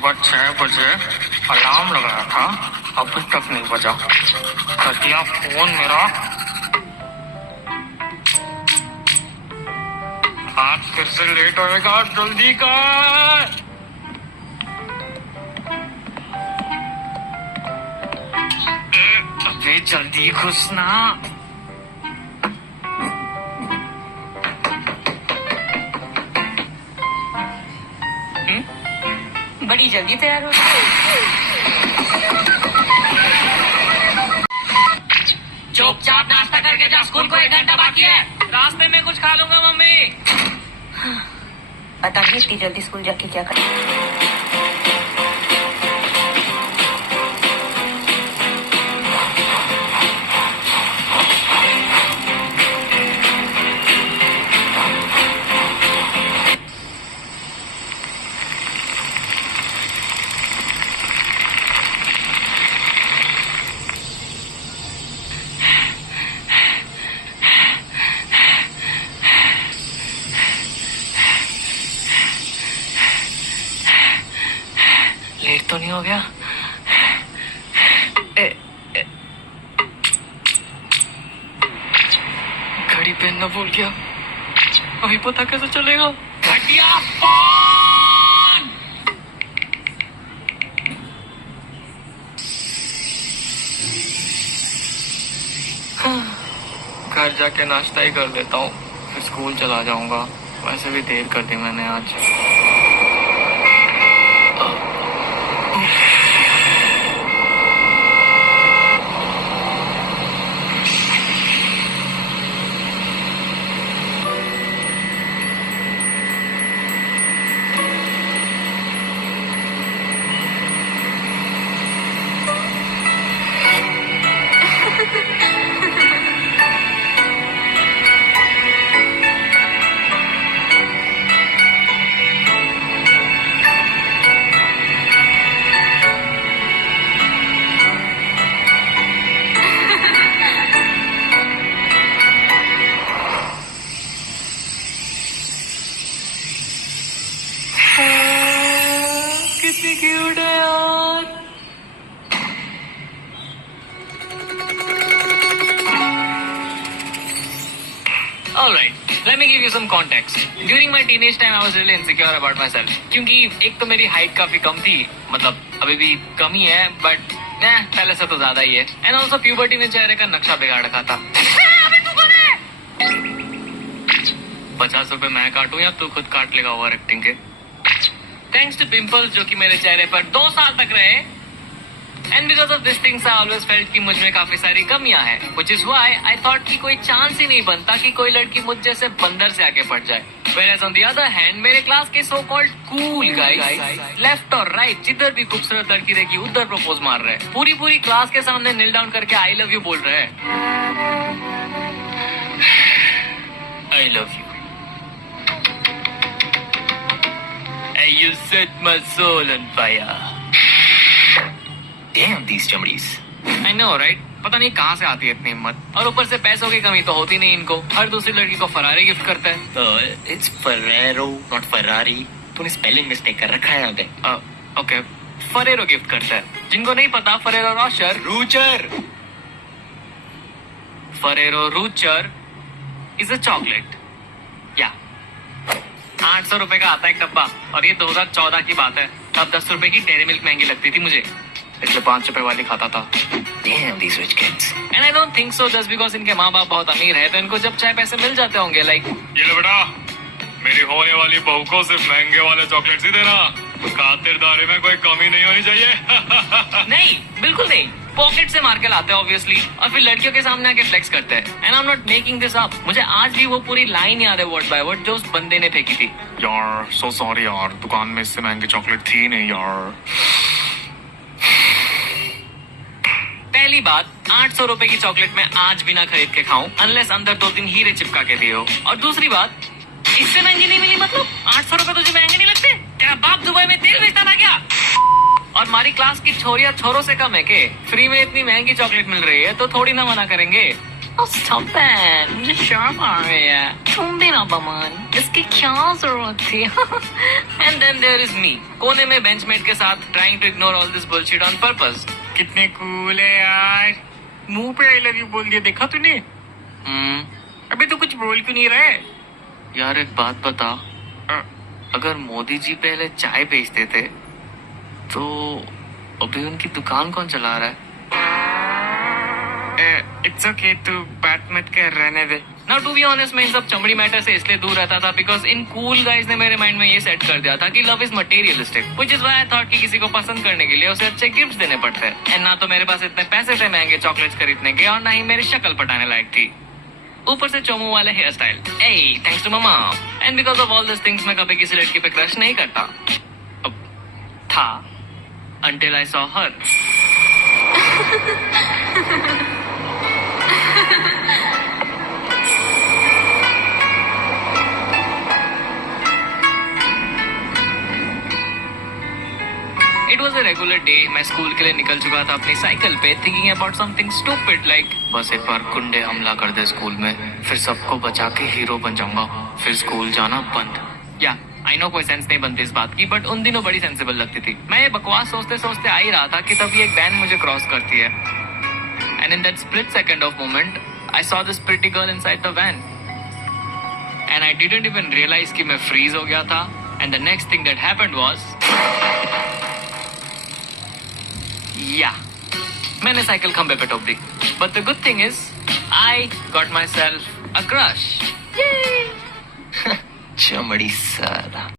सुबह 6 बजे अलार्म लगाया था, अभी तक नहीं बजा। कर दिया फोन मेरा। आज फिर से लेट होएगा, जल्दी कर। अबे जल्दी घुसना। बड़ी जल्दी तैयार हो गई। चुपचाप नाश्ता करके जा, स्कूल को 1 घंटा बाकी है। रास्ते में कुछ खा लूंगा मम्मी। पता नहीं इतनी जल्दी स्कूल जाके क्या कर। लेट तो नहीं हो गया? घड़ी पहनना भूल गया, अभी पता कैसे चलेगा? घटिया फोन। घर जाके नाश्ता ही कर लेता हूँ, फिर स्कूल चला जाऊंगा। वैसे भी देर कर दी मैंने आज। कितनी क्यूट है यार। Alright, let me give you some context. During my teenage time, I was really insecure about myself. क्योंकि एक तो मेरी हाइट काफी कम थी, मतलब अभी भी कम ही है, बट पहले से तो ज्यादा ही है। एंड ऑल्सो प्यूबर्टी ने चेहरे का नक्शा बिगाड़ रखा था। अभी तू कौन है? 50 रुपए मैं काटूं या तू खुद काट लेगा ओवर एक्टिंग के? थैंक्स टू पिंपल्स जो कि मेरे चेहरे पर 2 साल तक रहे। And because of this things I always felt कि मुझ में काफी सारी कमियां हैं, which is why I thought कि कोई चांस ही नहीं बनता कि कोई लड़की मुझ जैसे बंदर से आके पड़ जाए। Whereas on the other hand, मेरे क्लास के so called cool guys left और राइट जिधर भी खूबसूरत लड़की देखी उधर प्रपोज मार रहे हैं। पूरी क्लास के सामने नील डाउन करके आई लव यू बोल रहे हैं। I love you. You set my soul on fire. Damn these chumdies. I know, right? पता नहीं कहाँ से आती है इतनी हिम्मत। और ऊपर से पैसों की कमी तो होती नहीं इनको। हर दूसरी लड़की को फरारी गिफ्ट करता है। It's Ferrero, not Ferrari. तूने स्पेलिंग मिस्टेक कर रखा है यहाँ पे। ओके, फरेरो गिफ्ट करता है। जिनको नहीं पता, Ferrero Rocher Rocher Ferrero Rocher is a chocolate. या 800 रुपए का आता है एक डब्बा, और ये 2014 की बात है। तब 10 रुपए की डेयरी मिल्क महंगी लगती थी मुझे, इसलिए 5 रुपए वाली खाता था। Damn these rich kids. And I don't think so just because इनके माँ बाप बहुत अमीर है तो इनको जब चाहे पैसे मिल जाते होंगे। लाइक ये ले बेटा, मेरी होने वाली बहू को सिर्फ महंगे वाले चॉकलेट्स ही देना, खातिरदारी में कोई कमी नहीं होनी चाहिए। नहीं, बिल्कुल नहीं। पॉकेट से मार के लाते हैं ऑब्वियसली, और फिर लड़कियों के सामने आके फ्लेक्स करते हैं। And I am not making this up. मुझे आज भी वो पूरी लाइन याद है वर्ड बाय वर्ड जो उस बंदे ने फेंकी थी। यार सो सॉरी यार, दुकान में इससे महंगी चॉकलेट थी नहीं यार। पहली बात, 800 रुपए की चॉकलेट मैं आज भी ना खरीद के खाऊं अनलेस अंदर 2-3 हीरे चिपका के दिए हो। और दूसरी बात, इससे महंगी नहीं मिली मतलब 800 रुपए तुझे महंगे नहीं लगते? तेरा बाप दुबई में तेल बेचता था क्या? और हमारी क्लास की छोरिया छोरों से कम है के? फ्री में इतनी महंगी चॉकलेट मिल रही है तो थोड़ी ना मना करेंगे। Stop it, मुझे शर्म आ रही है। तुम भी मेरा बमन, इसकी क्या जरूरत थी? And then there is me, कोने में बेंचमेट के साथ trying to ignore all this bullshit on purpose. कितने कूल है यार, मुंह पे आई लव यू बोल दिया, देखा तूने? अबे तू कुछ बोल क्यों नहीं रहा है? यार एक बात बता, अगर मोदी जी पहले चाय बेचते थे तो अभी उनकी दुकान कौन चला रहा है? इट्स ओके, तू बात मत कर, रहने दे। नाउ टू बी ऑनेस्ट, मैं इन सब चमड़ी मैटर से इसलिए दूर रहता था बिकॉज इन कूल गाइज ने मेरे माइंड में ये सेट कर दिया था कि love is materialistic, which is why I thought कि किसी को पसंद करने के लिए उसे अच्छे गिफ्ट्स देने पड़ते हैं। एंड ना तो मेरे पास इतने पैसे थे महंगे चॉकलेट्स खरीदने के, और ना ही मेरी शक्ल पटाने लायक थी, ऊपर से चोमू वाले हेयर स्टाइल। ए thanks to mama. And because of all this things मैं कभी किसी लड़की पे क्रश नहीं करता अब था, until I saw her. It was a regular day. मैं स्कूल के लिए निकल चुका था अपनी साइकिल पे, thinking about something stupid like बस एक बार गुंडे हमला कर दे स्कूल में, फिर सबको बचा के हीरो बन जाऊंगा, फिर स्कूल जाना बंद। या आई नो कोई सेंस नहीं बनती इस बात की, बट उन दिनों बड़ी सेंसिबल लगती थी। मैं ये बकवास सोचते सोचते आ ही रहा था कि तभी एक वैन मुझे क्रॉस करती है, and in that split second of moment I saw this pretty girl inside the van, and I didn't even realise कि मैं फ्रीज हो गया था। And the next thing that happened was, yeah मैंने cycle खंबे पे ठोक दी। But the good thing is I got myself a crush. चमड़ी साला।